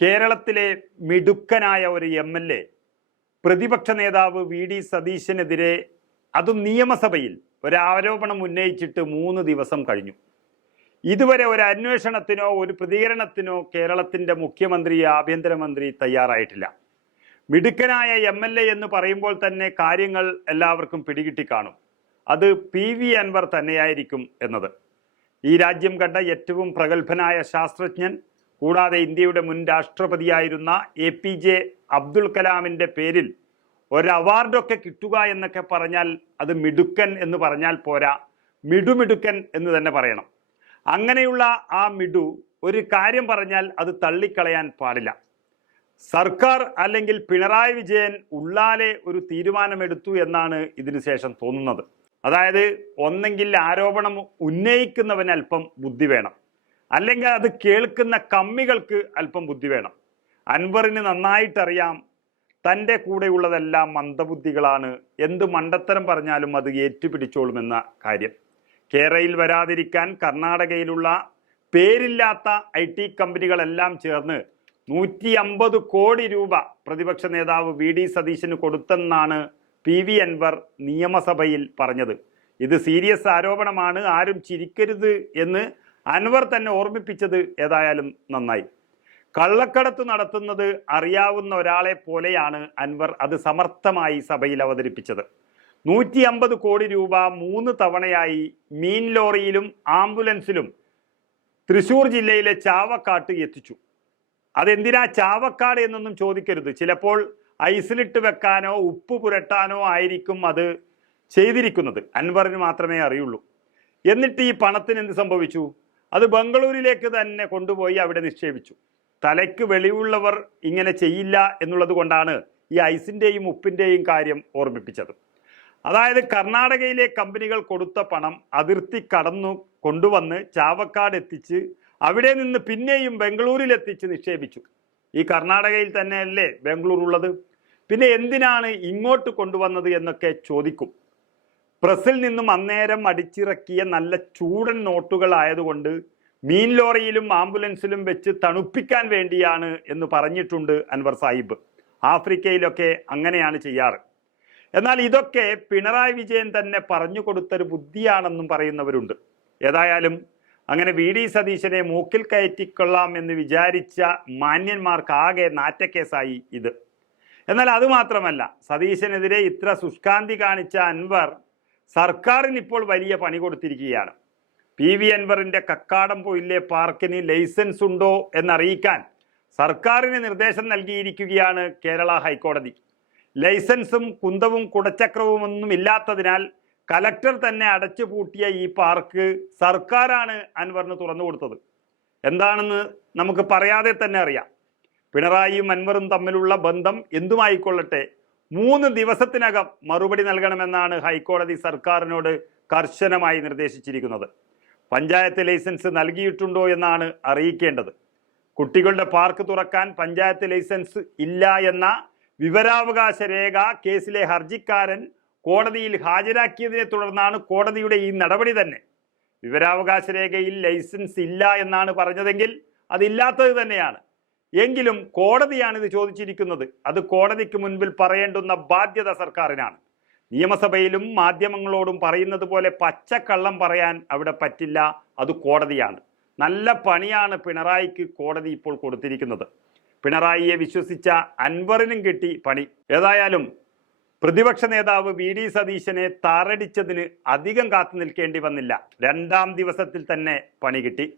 കേരളത്തിലെ മിടുക്കനായ ഒരു എം എൽ എ പ്രതിപക്ഷ നേതാവ് വി ഡി സതീശനെതിരെ അതും നിയമസഭയിൽ ഒരു ആരോപണം ഉന്നയിച്ചിട്ട് മൂന്ന് ദിവസം കഴിഞ്ഞു. ഇതുവരെ ഒരു അന്വേഷണത്തിനോ ഒരു പ്രതികരണത്തിനോ കേരളത്തിന്റെ മുഖ്യമന്ത്രി ആഭ്യന്തരമന്ത്രി തയ്യാറായിട്ടില്ല. മിടുക്കനായ എം എൽ എ എന്ന് പറയുമ്പോൾ തന്നെ കാര്യങ്ങൾ എല്ലാവർക്കും പിടികിട്ടി കാണും. അത് പി വി അൻവർ തന്നെയായിരിക്കും എന്നത്. ഈ രാജ്യം കണ്ട ഏറ്റവും പ്രഗത്ഭനായ ശാസ്ത്രജ്ഞൻ കൂടാതെ ഇന്ത്യയുടെ മുൻ രാഷ്ട്രപതിയായിരുന്ന എ പി ജെ അബ്ദുൽ കലാമിന്റെ പേരിൽ ഒരു അവാർഡൊക്കെ കിട്ടുക എന്നൊക്കെ പറഞ്ഞാൽ അത് മിടുക്കൻ എന്ന് പറഞ്ഞാൽ പോരാ. മിടുമിടുക്കൻ എന്ന് തന്നെ പറയണം. അങ്ങനെയുള്ള ആ മിടു ഒരു കാര്യം പറഞ്ഞാൽ അത് തള്ളിക്കളയാൻ പാടില്ല. സർക്കാർ അല്ലെങ്കിൽ പിണറായി വിജയൻ ഉള്ളാലെ ഒരു തീരുമാനമെടുത്തു എന്നാണ് ഇതിനു ശേഷം തോന്നുന്നത്. അതായത് ഒന്നെങ്കിൽ ആരോപണം ഉന്നയിക്കുന്നവന് അല്പം ബുദ്ധി വേണം. അല്ലെങ്കിൽ അത് കേൾക്കുന്ന കമ്മികൾക്ക് അല്പം ബുദ്ധി വേണം. അൻവറിന് നന്നായിട്ടറിയാം തന്റെ കൂടെയുള്ളതെല്ലാം മന്ദബുദ്ധികളാണ്. എന്ത് മണ്ടത്തരം പറഞ്ഞാലും അത് ഏറ്റുപിടിച്ചോളുമെന്ന കാര്യം. കേരളയിൽ വരാതിരിക്കാൻ കർണാടകയിലുള്ള പേരില്ലാത്ത ഐ ടി കമ്പനികളെല്ലാം ചേർന്ന് നൂറ്റി അമ്പത് കോടി രൂപ പ്രതിപക്ഷ നേതാവ് വി ഡി സതീശന് കൊടുത്തെന്നാണ് പി വി അൻവർ നിയമസഭയിൽ പറഞ്ഞത്. ഇത് സീരിയസ് ആരോപണമാണ്. ആരും ചിരിക്കരുത് എന്ന് അൻവർ തന്നെ ഓർമ്മിപ്പിച്ചത് ഏതായാലും നന്നായി. കള്ളക്കടത്ത് നടത്തുന്നത് അറിയാവുന്ന ഒരാളെ പോലെയാണ് അൻവർ അത് സമർത്ഥമായി സഭയിൽ അവതരിപ്പിച്ചത്. നൂറ്റി അമ്പത് കോടി രൂപ മൂന്ന് തവണയായി മീൻ ലോറിയിലും ആംബുലൻസിലും തൃശൂർ ജില്ലയിലെ ചാവക്കാട്ട് എത്തിച്ചു. അതെന്തിനാ ചാവക്കാട് എന്നൊന്നും ചോദിക്കരുത്. ചിലപ്പോൾ ഐസിലിട്ട് വെക്കാനോ ഉപ്പ് പുരട്ടാനോ ആയിരിക്കും അത് ചെയ്തിരിക്കുന്നത്. അൻവറിന് മാത്രമേ അറിയുള്ളൂ. എന്നിട്ട് ഈ പണത്തിന് എന്ത് സംഭവിച്ചു? അത് ബംഗളൂരിലേക്ക് തന്നെ കൊണ്ടുപോയി അവിടെ നിക്ഷേപിച്ചു. തലയ്ക്ക് വെളിവുള്ളവർ ഇങ്ങനെ ചെയ്യില്ല എന്നുള്ളത് കൊണ്ടാണ് ഈ ഐസിന്റെയും ഉപ്പിന്റെയും കാര്യം ഓർമ്മിപ്പിച്ചത്. അതായത് കർണാടകയിലെ കമ്പനികൾ കൊടുത്ത പണം അതിർത്തി കടന്നു കൊണ്ടുവന്ന് ചാവക്കാട് എത്തിച്ച് അവിടെ നിന്ന് പിന്നെയും ബംഗളൂരിൽ എത്തിച്ച് നിക്ഷേപിച്ചു. ഈ കർണാടകയിൽ തന്നെയല്ലേ ബാംഗ്ലൂർ ഉള്ളത് പിന്നെ എന്തിനാണ് ഇങ്ങോട്ട് കൊണ്ടുവന്നത് എന്നൊക്കെ ചോദിക്കും. പ്രസിൽ നിന്നും അന്നേരം അടിച്ചിറക്കിയ നല്ല ചൂടൻ നോട്ടുകൾ ആയതുകൊണ്ട് മീൻ ലോറിയിലും ആംബുലൻസിലും വെച്ച് തണുപ്പിക്കാൻ വേണ്ടിയാണ് എന്ന് പറഞ്ഞിട്ടുണ്ട് അൻവർ സാഹിബ്. ആഫ്രിക്കയിലൊക്കെ അങ്ങനെയാണ് ചെയ്യാറ്. എന്നാൽ ഇതൊക്കെ പിണറായി വിജയൻ തന്നെ പറഞ്ഞു കൊടുത്തൊരു ബുദ്ധിയാണെന്നും പറയുന്നവരുണ്ട്. ഏതായാലും അങ്ങനെ വി ഡി സതീശനെ മൂക്കിൽ കയറ്റിക്കൊള്ളാം എന്ന് വിചാരിച്ച മാന്യന്മാർക്കാകെ നാറ്റക്കേസായി ഇത്. എന്നാൽ അതുമാത്രമല്ല സതീശനെതിരെ ഇത്ര സുഷ്കാന്തി കാണിച്ച അൻവർ സർക്കാരിന് ഇപ്പോൾ വലിയ പണി കൊടുത്തിരിക്കുകയാണ്. പി വി അൻവറിന്റെ കക്കാടം പോയില്ലേ? പാർക്കിന് ലൈസൻസ് ഉണ്ടോ എന്നറിയിക്കാൻ സർക്കാരിന് നിർദ്ദേശം നൽകിയിരിക്കുകയാണ് കേരള ഹൈക്കോടതി. ലൈസൻസും കുന്തവും കുടച്ചക്രവും ഒന്നും ഇല്ലാത്തതിനാൽ കലക്ടർ തന്നെ അടച്ചുപൂട്ടിയ ഈ പാർക്ക് സർക്കാരാണ് അൻവറിന് തുറന്നു കൊടുത്തത്. എന്താണെന്ന് നമുക്ക് പറയാതെ തന്നെ അറിയാം. പിണറായിയും അൻവറും തമ്മിലുള്ള ബന്ധം എന്തുമായിക്കൊള്ളട്ടെ? മൂന്ന് ദിവസത്തിനകം മറുപടി നൽകണമെന്നാണ് ഹൈക്കോടതി സർക്കാരിനോട് കർശനമായി നിർദ്ദേശിച്ചിരിക്കുന്നത്. പഞ്ചായത്ത് ലൈസൻസ് നൽകിയിട്ടുണ്ടോ എന്നാണ് അറിയിക്കേണ്ടത്. കുട്ടികളുടെ പാർക്ക് തുറക്കാൻ പഞ്ചായത്ത് ലൈസൻസ് ഇല്ല എന്ന വിവരാവകാശ രേഖ കേസിലെ ഹർജിക്കാരൻ കോടതിയിൽ ഹാജരാക്കിയതിനെ തുടർന്നാണ് കോടതിയുടെ ഈ നടപടി തന്നെ. വിവരാവകാശ രേഖയിൽ ലൈസൻസ് ഇല്ല എന്നാണ് പറഞ്ഞതെങ്കിൽ അതില്ലാത്തത് തന്നെയാണ്. എങ്കിലും കോടതിയാണ് ഇത് ചോദിച്ചിരിക്കുന്നത്. അത് കോടതിക്ക് മുൻപിൽ പറയേണ്ടുന്ന ബാധ്യത സർക്കാരിനാണ്. നിയമസഭയിലും മാധ്യമങ്ങളോടും പറയുന്നത് പോലെ പച്ചക്കള്ളം പറയാൻ അവിടെ പറ്റില്ല. അത് കോടതിയാണ്. നല്ല പണിയാണ് പിണറായിക്ക് കോടതി ഇപ്പോൾ കൊടുത്തിരിക്കുന്നത്. പിണറായിയെ വിശ്വസിച്ച അൻവറിനും കിട്ടി പണി. ഏതായാലും പ്രതിപക്ഷ നേതാവ് വി ഡി സതീശനെ താറടിച്ചതിന് അധികം കാത്തു നിൽക്കേണ്ടി വന്നില്ല. രണ്ടാം ദിവസത്തിൽ തന്നെ പണി കിട്ടി.